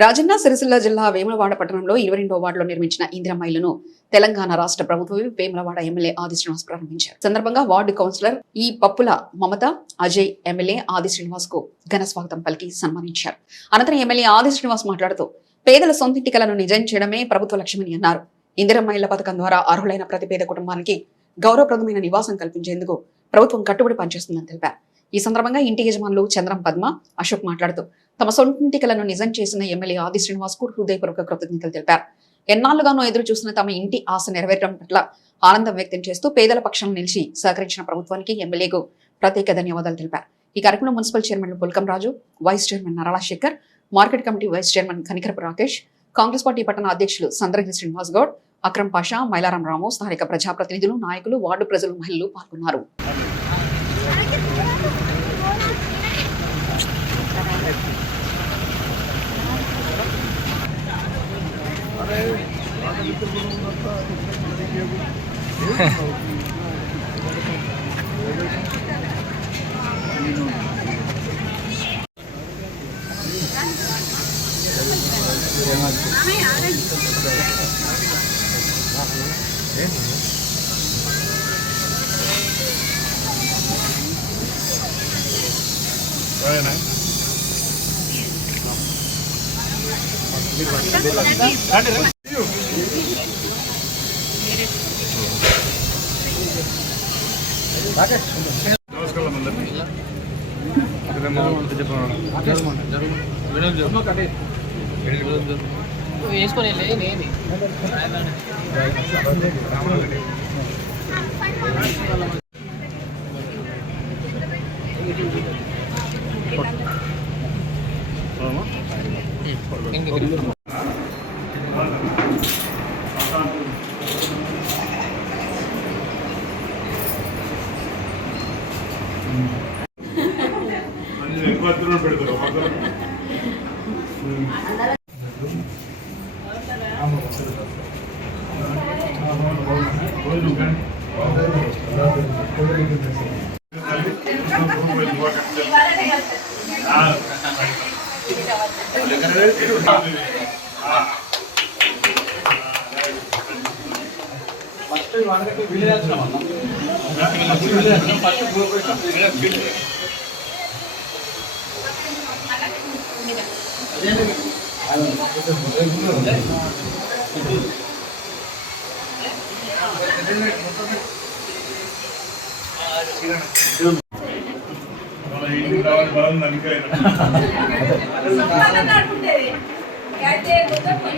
రాజన్న సిరిసిల్ల జిల్లా వేములవాడ పట్టణంలో 22వ వార్డులో నిర్మించిన ఇందిరమ్మ ఇళ్లను తెలంగాణ రాష్ట్ర ప్రభుత్వం వేములవాడ ఎమ్మెల్యే ఆది శ్రీనివాస్ ప్రారంభించారు. సందర్భంగా వార్డు కౌన్సిలర్ ఈ పప్పుల మమత, అజయ్ ఎమ్మెల్యే ఆది శ్రీనివాస్ కు ఘన స్వాగతం పలికి సన్మానించారు. అనంతరం ఎమ్మెల్యే ఆది శ్రీనివాస్ మాట్లాడుతూ పేదల సొంతింటి కలను నిజం చేయడమే ప్రభుత్వ లక్ష్యమని అన్నారు. ఇందిరమ్మ ఇళ్ల పథకం ద్వారా అర్హులైన ప్రతి పేద కుటుంబానికి గౌరవప్రదమైన నివాసం కల్పించేందుకు ప్రభుత్వం కట్టుబడి పనిచేస్తుందని తెలిపారు. ఈ సందర్భంగా ఇంటి యజమానులు చంద్రం, పద్మ, అశోక్ మాట్లాడుతూ తమ సొంతింటి కలను నిజం చేసిన ఎమ్మెల్యే ఆది శ్రీనివాస్ కు హృదయపూర్వక కృతజ్ఞతలు తెలిపారు. ఎన్నాళ్లుగానో ఎదురు చూసిన తమ ఇంటి ఆశ నెరవేరడం పట్ల ఆనందం వ్యక్తం చేస్తూ పేదల పక్షాన నిలిచి సహకరించిన ప్రభుత్వానికి ఎమ్మెల్యేకు ప్రత్యేక ధన్యవాదాలు తెలిపారు. ఈ కార్యక్రమంలో municipal chairman Bulkam Raju, vice chairman Narala Sekhar, market committee vice chairman Kanikarapu Rakesh, Congress party పట్టణ అధ్యక్షులు సంద్రగిరి శ్రీనివాస్ గౌడ్, అక్రమ్ పాషా, మైలారం రాము, స్థానిక ప్రజాప్రతినిధులు, నాయకులు, వార్డు ప్రజలు, మహిళలు పాల్గొన్నారు. నమస్కారం అందరికీ. పెడతారు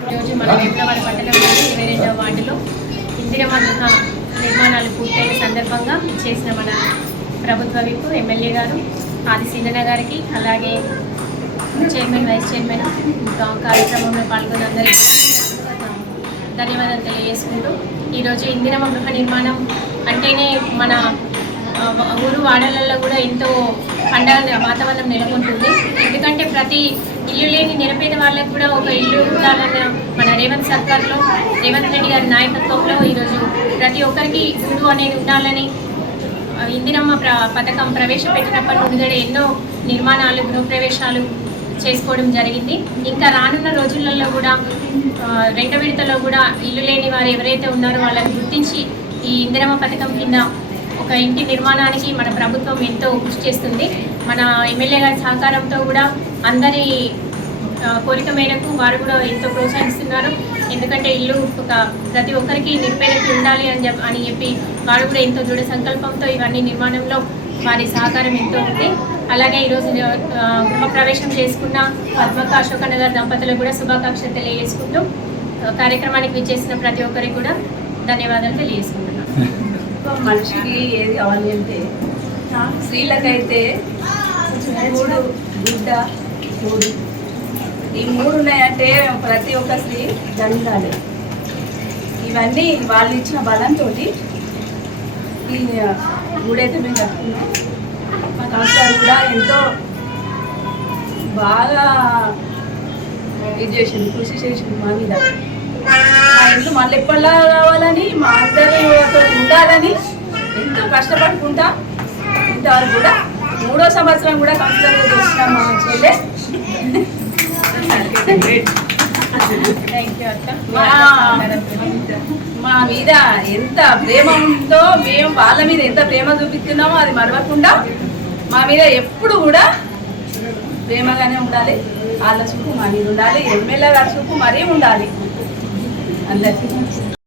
ఈరోజు మన వేములవాడ పట్టణంలోని 22వ వార్డులో ఇందిరమ్మ గృహ నిర్మాణాలు పూర్తయిన సందర్భంగా చేసిన మన ప్రభుత్వ విప్ ఎమ్మెల్యే గారు ఆది సింధన్న గారికి, అలాగే చైర్మన్, వైస్ చైర్మన్ కార్యక్రమంలో పాల్గొన్న అందరికీ ధన్యవాదాలు తెలియజేసుకుంటూ, ఈరోజు ఇందిరమ్మ గృహ నిర్మాణం అంటేనే మన ఊరు వాడలలో కూడా ఎంతో పండగ వాతావరణం నెలకొంటుంది. ఎందుకంటే ప్రతి ఇల్లు లేని నిరుపేద వాళ్ళకు కూడా ఒక ఇల్లు ఉండాలన్న మన రేవంత్ సర్కార్లో, రేవంత్ రెడ్డి గారి నాయకత్వంలో ఈరోజు ప్రతి ఒక్కరికి ఇల్లు అనేది ఉండాలని ఇందిరమ్మ పథకం ప్రవేశపెట్టినప్పటి నుండి ఎన్నో నిర్మాణాలు, గృహప్రవేశాలు చేసుకోవడం జరిగింది. ఇంకా రానున్న రోజులలో కూడా రెండో విడతలో కూడా ఇల్లు లేని వారు ఎవరైతే ఉన్నారో వాళ్ళని గుర్తించి ఈ ఇందిరమ్మ పథకం కింద ఒక ఇంటి నిర్మాణానికి మన ప్రభుత్వం ఎంతో కృషి చేస్తుంది. మన ఎమ్మెల్యే గారి సహకారంతో కూడా అందరి కోరిక మేరకు వారు కూడా ఎంతో ప్రోత్సహిస్తున్నారు. ఎందుకంటే ఇల్లు ప్రతి ఒక్కరికి నిరుపేదకి ఉండాలి అని చెప్పి వారు కూడా ఎంతో దృఢ సంకల్పంతో ఇవన్నీ నిర్మాణంలో వారి సహకారం ఎంతో ఉంది. అలాగే ఈరోజు గృహప్రవేశం చేసుకున్న పద్మక, అశోకన్న గారి దంపతులకు కూడా శుభాకాంక్షలు తెలియజేసుకుంటూ కార్యక్రమానికి విచ్చేసిన ప్రతి ఒక్కరికి కూడా ధన్యవాదాలు తెలియజేసుకుంటున్నాను. మనిషికి ఏది కావాలి అంటే స్త్రీలకైతే మూడు, గుడ్డ, మూడు, ఈ మూడు ఉన్నాయంటే ప్రతి ఒక్క స్త్రీ దండాలి. ఇవన్నీ వాళ్ళు ఇచ్చిన బలంతో ఈ గుడైతే మేము కట్టుకున్నాం. మా సంస్థలు కూడా ఎంతో బాగా ఇది చేసింది, కృషి చేసింది మా మీద. మా ఇంట్లో మళ్ళీ ఎప్పటిలా కావాలని, మా అందరితో ఉండాలని ఎంతో కష్టపడుకుంటా ఇంతవరకు కూడా 3వ సంవత్సరం కూడా కౌన్సిలర్గా చేసిన మా చెల్లె థ్యాంక్ యూ అక్క. మా మీద ఎంత ప్రేమ ఉందో, మేము వాళ్ళ మీద ఎంత ప్రేమ చూపిస్తున్నామో అది మరవకుండా మా మీద ఎప్పుడు కూడా ప్రేమగానే ఉండాలి. వాళ్ళ చూపు మా మీద ఉండాలి, ఎమ్మెల్యే గారి చూపు మరీ ఉండాలి అందరికీ.